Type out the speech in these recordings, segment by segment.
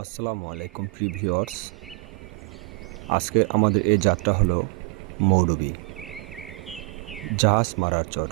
আসসালামু আলাইকুম প্রিয় ভিউয়ার্স। আজকে আমাদের এই যাত্রা হলো মৌডুবি জাহাজ মারার চর।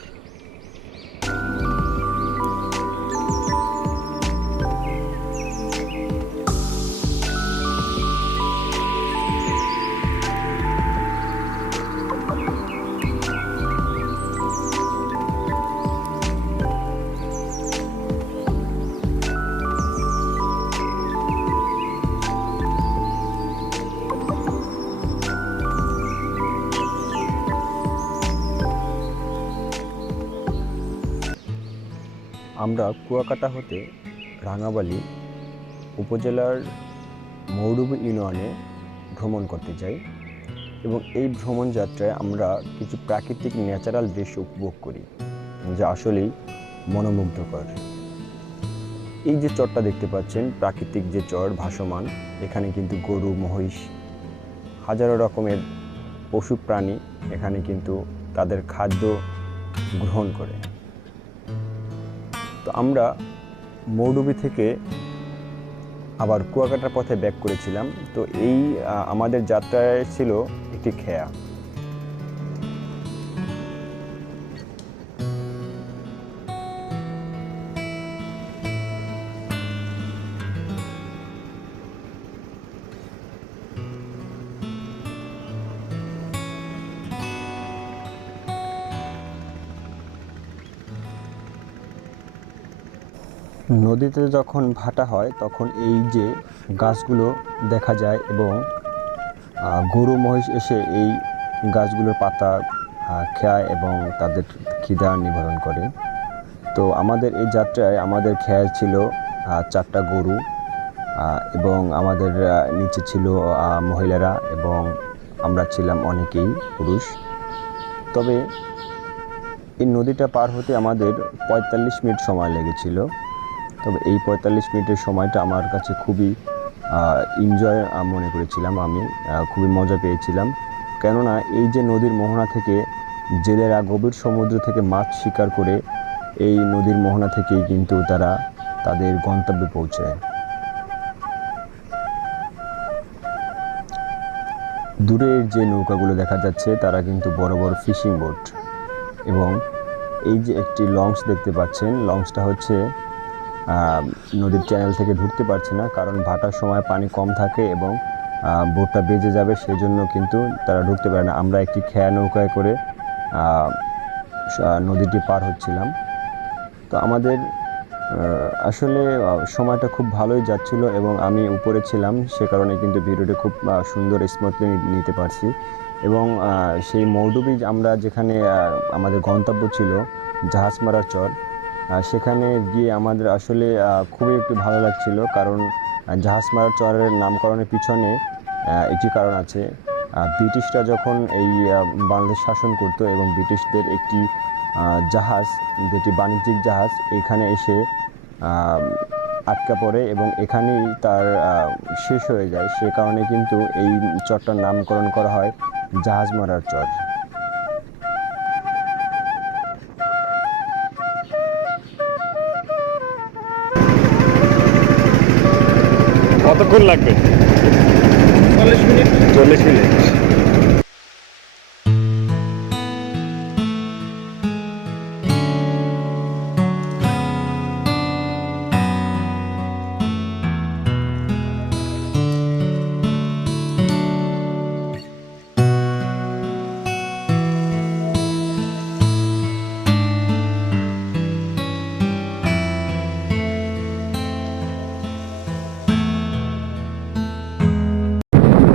আমরা কুয়াকাটা হতে রাঙাবালি উপজেলার মৌডুবি ইউনিয়নে ভ্রমণ করতে যাই এবং এই ভ্রমণ যাত্রায় আমরা কিছু প্রাকৃতিক ন্যাচারাল দৃশ্য উপভোগ করি যা আসলেই মনোমুগ্ধকর। এই যে চরটা দেখতে পাচ্ছেন, প্রাকৃতিক যে চর ভাসমান, এখানে কিন্তু গরু, মহিষ, হাজারো রকমের পশু প্রাণী এখানে কিন্তু তাদের খাদ্য গ্রহণ করে। তো আমরা মৌডুবি থেকে আবার কুয়াকাটার পথে ব্যাক করেছিলাম। তো এই আমাদের যাত্রায় ছিল একটি খেয়া। নদীতে যখন ভাটা হয় তখন এই যে গাছগুলো দেখা যায় এবং গরু মহিষ এসে এই গাছগুলোর পাতা খায় এবং তাদের খিদা নিবারণ করে। তো আমাদের এই যাত্রায় আমাদের খেয়াল ছিল 4টা গরু এবং আমাদের নিচে ছিল মহিলারা এবং আমরা ছিলাম অনেকেই পুরুষ। তবে এই নদীটা পার হতে আমাদের 45 মিনিট সময় লেগেছিল। তবে এই 45 মিনিটের সময়টা আমার কাছে খুবই এনজয় মনে করেছিলাম। আমি খুবই মজা পেয়েছিলাম, কেননা এই যে নদীর মোহনা থেকে জেলেরা গভীর সমুদ্র থেকে মাছ শিকার করে এই নদীর মোহনা থেকেই কিন্তু তারা তাদের গন্তব্যে পৌঁছায়। দূরের যে নৌকাগুলো দেখা যাচ্ছে তারা কিন্তু বড় বড় ফিশিং বোট, এবং এই যে একটি লঞ্চ দেখতে পাচ্ছেন, লঞ্চটা হচ্ছে নদীর চ্যানেল থেকে ঢুকতে পারছে না, কারণ ভাটার সময় পানি কম থাকে এবং বোটটা বেজে যাবে, সেই জন্য কিন্তু তারা ঢুকতে পারে না। আমরা একটি খেয়া নৌকায় করে নদীটি পার হচ্ছিলাম। তো আমাদের আসলে সময়টা খুব ভালোই যাচ্ছিল এবং আমি উপরে ছিলাম, সে কারণে কিন্তু ভিডিওটি খুব সুন্দর স্মুথলি নিতে পারছি। এবং সেই মৌডুবি আমরা যেখানে আমাদের গন্তব্য ছিল জাহাজ মারার চর, সেখানে গিয়ে আমাদের আসলে খুবই একটু ভালো লাগছিল, কারণ জাহাজ মারার চরের নামকরণের পিছনে একটি কারণ আছে। ব্রিটিশরা যখন এই বাংলাদেশ শাসন করতো এবং ব্রিটিশদের একটি জাহাজ, যেটি বাণিজ্যিক জাহাজ, এখানে এসে আটকা পড়ে এবং এখানেই তার শেষ হয়ে যায়, সে কারণে কিন্তু এই চরটার নামকরণ করা হয় জাহাজ মারার চর। কতক্ষণ লাগবে? 40 মিনিট। 40 মিনিট।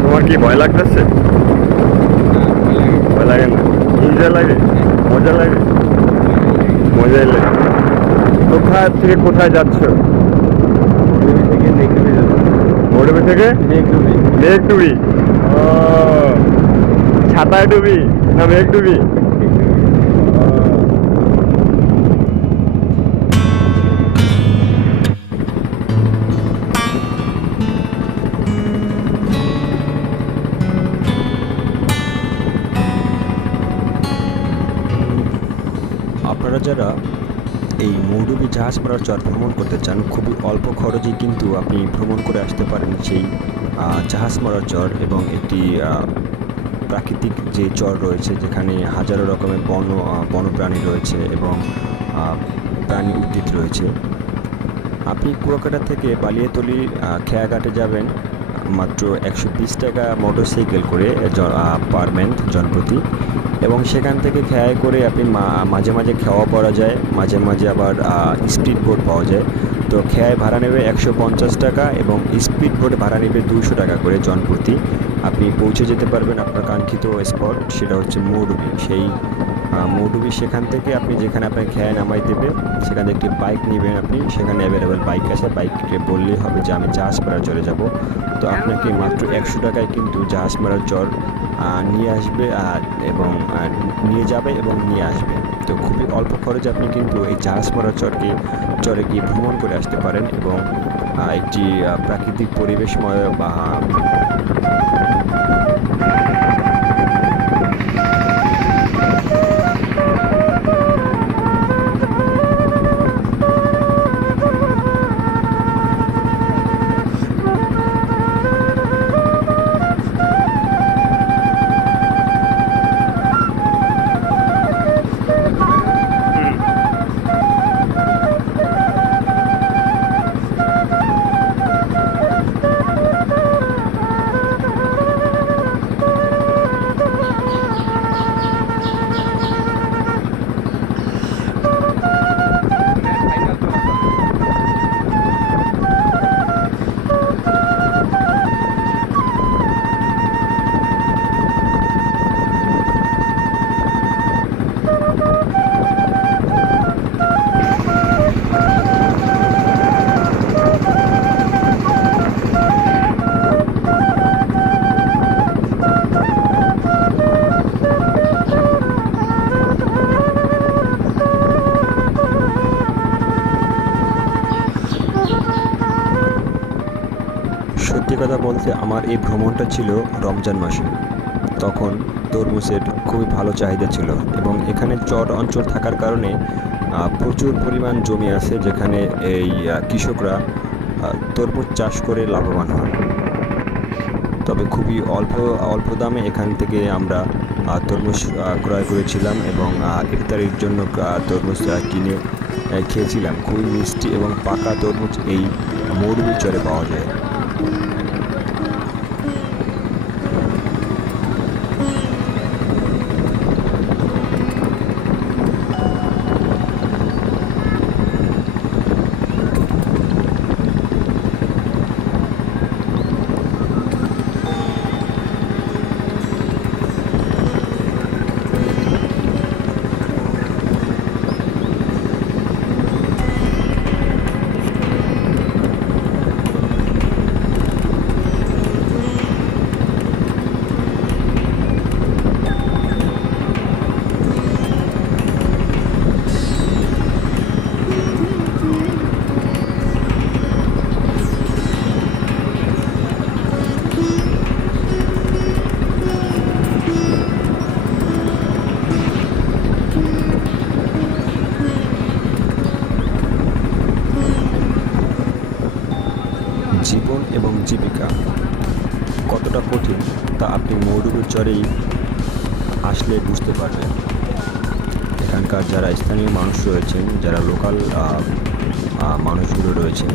তোমার কি ভয় লাগতেছে? ভয় লাগে না, এনজয় লাগে, মজা লাগে, মজাই লাগে। কোথায় থেকে কোথায় যাচ্ছ? মৌডুবি থেকে মেঘডুবি। ও, ছাতায় ডুবি না মেঘডুবি? আপনারা যারা এই মৌডুবি জাহাজ মারার চর ভ্রমণ করতে চান, খুবই অল্প খরচে কিন্তু আপনি ভ্রমণ করে আসতে পারেন সেই জাহাজ মারার চর, এবং একটি প্রাকৃতিক যে চর রয়েছে যেখানে হাজারো রকমের বন্যপ্রাণী রয়েছে এবং প্রাণী উদ্ভিদ রয়েছে। আপনি কুয়াকাটা থেকে বালিয়াতলি খেয়াঘাটে যাবেন মাত্র 120 টাকা মোটরসাইকেল করে পার ম্যান জনপ্রতি, এবং সেখান থেকে খেয়ায় করে আপনি মাঝে মাঝে খেওয়া পাওয়া যায়, মাঝে মাঝে আবার স্পিড বোট পাওয়া যায়। তো খেয়ায় ভাড়া নেবে 150 টাকা এবং স্পিড বোটে ভাড়া নেবে 200 টাকা করে জনপ্রতি। আপনি পৌঁছে যেতে পারবেন আপনার কাঙ্ক্ষিত স্পট, সেটা হচ্ছে মৌডুবি। সেই মৌডুবি সেখান থেকে আপনি যেখানে আপনার খেয়ায় নামাই দেবে সেখান থেকে একটি বাইক নেবেন, আপনি সেখানে অ্যাভেলেবেল বাইক আছে, বাইককে বললেই হবে যে আমি জাহাজ মারার চরে যাব। তো আপনাকে মাত্র 100 টাকায় কিন্তু জাহাজ মারার চর নিয়ে আসবে এবং নিয়ে যাবে এবং নিয়ে আসবে। তো খুবই অল্প খরচে আপনি কিন্তু এই জাহাজ মারার চরে গিয়ে ভ্রমণ করে আসতে পারেন এবং একটি প্রাকৃতিক পরিবেশময় সত্যি কথা বলতে আমার এই ভ্রমণটা ছিল রমজান মাসে। তখন তরমুজের খুবই ভালো চাহিদা ছিল এবং এখানে চর অঞ্চল থাকার কারণে প্রচুর পরিমাণ জমি আছে যেখানে এই কৃষকরা তরমুজ চাষ করে লাভবান হয়। তবে খুবই অল্প দামে এখান থেকে আমরা তরমুজ ক্রয় করেছিলাম এবং ইফতারির জন্য তরমুজ কিনে খেয়েছিলাম। খুবই মিষ্টি এবং পাকা তরমুজ এই মৌডুবি চরে পাওয়া যায়। জীবন এবং জীবিকা কতটা কঠিন তা আপনি মৌডুবির চরেই আসলে বুঝতে পারবেন। এখানকার যারা স্থানীয় মানুষ রয়েছেন, যারা লোকাল মানুষগুলো রয়েছেন,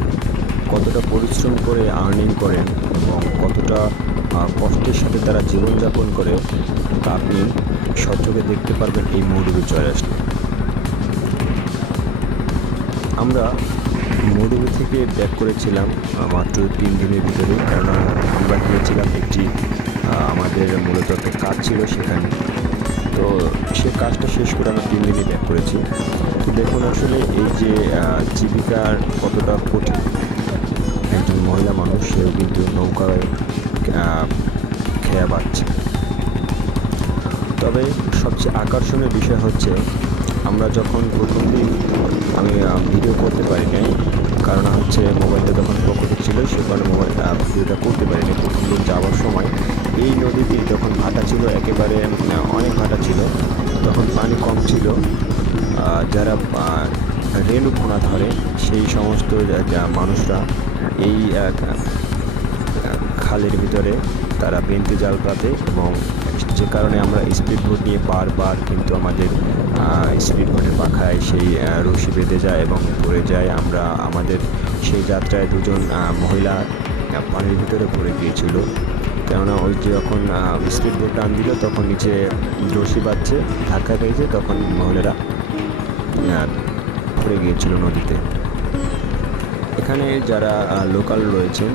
কতটা পরিশ্রম করে আর্নিং করেন এবং কতটা কষ্টের সাথে তারা জীবনযাপন করে তা আপনি সচক্ষে দেখতে পারবেন এই মৌডুবির চরে আসলে। আমরা মৌডুবি থেকে ব্যাক করেছিলাম মাত্র 3 দিনের ভিতরে, কেননা আমরা গিয়েছিলাম একটি আমাদের মূলত একটা কাজ ছিল সেখানে। তো সে কাজটা শেষ করে আমরা 3 দিনে ব্যাক করেছি। তো দেখুন আসলে এই যে জীবিকার কতটা কঠিন। একজন মহিলা মানুষ, সেও কিন্তু নৌকায় খেয়া বাচ্ছে। তবে সবচেয়ে আকর্ষণীয় বিষয় হচ্ছে আমরা যখন প্রথম দিন আমি ভিডিও করতে পারি নাই, কারণ হচ্ছে মোবাইলটা তখন পকেটে ছিল, সে কারণে ভিডিওটা করতে পারিনি। প্রথম দিন যাওয়ার সময় এই নদীতে তখন ভাটা ছিল, একেবারে অনেক ভাটা ছিল, তখন পানি কম ছিল। যারা রেণুপোনা ধরে সেই সমস্ত মানুষরা এই খালের ভিতরে তারা বেন্তি জাল পাতে, এবং যে কারণে আমরা স্পিড বোট নিয়ে বারবার কিন্তু আমাদের স্পিড বোটের পাখায় সেই রশি বেঁধে যায় এবং পড়ে যায়। আমরা আমাদের সেই যাত্রায় দুজন মহিলা পানির ভিতরে পড়ে গিয়েছিল, কেননা ওই যে যখন স্পিড বোট টান দিল তখন নিচে রশি বাজছে, ধাক্কা পেয়েছে, তখন মহিলারা পড়ে গিয়েছিল নদীতে। এখানে যারা লোকাল রয়েছেন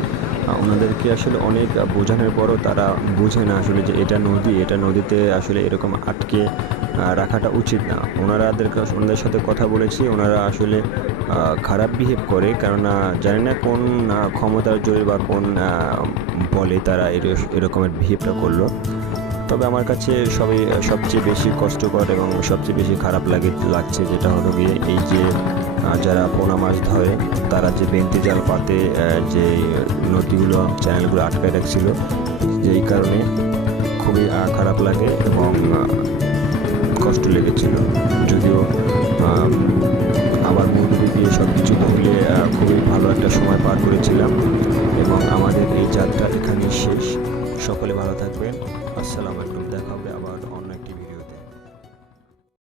ওনাদেরকে আসলে অনেক বোঝানোর পরও তারা বোঝে না আসলে যে এটা নদী, এটা নদীতে আসলে এরকম আটকে রাখাটা উচিত না। ওনাদের সাথে কথা বলেছি, ওনারা আসলে খারাপ বিহেভ করে, কেননা জানি না কোন ক্ষমতার জোরে বা কোন বলে তারা এরকমের বিহেভটা করলো। তবে আমার কাছে সবচেয়ে বেশি কষ্টকর এবং সবচেয়ে বেশি খারাপ লাগছে যেটা হলো গিয়ে এই যে যারা পোনা মাছ ধরে তারা যে বেন্তি জাল পাতে যে নদীগুলো চ্যানেলগুলো আটকায় রাখছিল, যেই কারণে খুবই খারাপ লাগে এবং কষ্ট লেগেছিল। যদিও আবার মন্দিরে গিয়ে সব কিছু ভুলে খুবই ভালো একটা সময় পার করেছিলাম, এবং আমাদের এই যাত্রা এখানেই শেষ। সকলে ভালো থাকবেন। আসসালামু আলাইকুম, দেখা হবে।